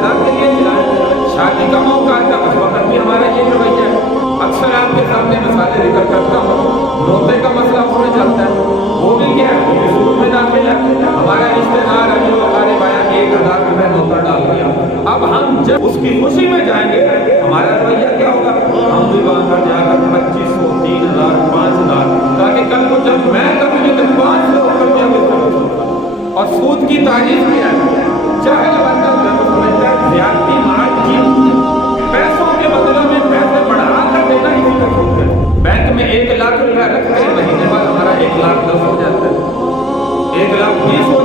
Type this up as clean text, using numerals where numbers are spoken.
रजा के लिए खिलाएं। शादी का मौका आता है उस वक्त भी हमारा ये रवैया है। अक्सर आपके सामने मिसालें जिक्र करता हूँ, नोते का मसला उसमें चलता है, वो भी क्या है, वो भी सूद में दाखिल है। हमारा रिश्तेदार अभी वकारे बयान 1000 रुपये नोता डाल दिया। अब हम जब उसकी खुशी में जाएंगे हमारा रवैया क्या होगा, हम भी वहां पर जाकर 2500, 3000, 5000, ताकि कल को जब मैं कभी तो 500 रुपया और सूद की तारीफ किया है। चाहे बंदा समझता है ज्यादती माल की पैसों के बदले में पैसे बढ़ा कर देना इसी का सूद है। बैंक में 1 लाख रुपया रखते हैं, महीने बाद हमारा 1,10,000 हो जाता है, 1,20,000 हो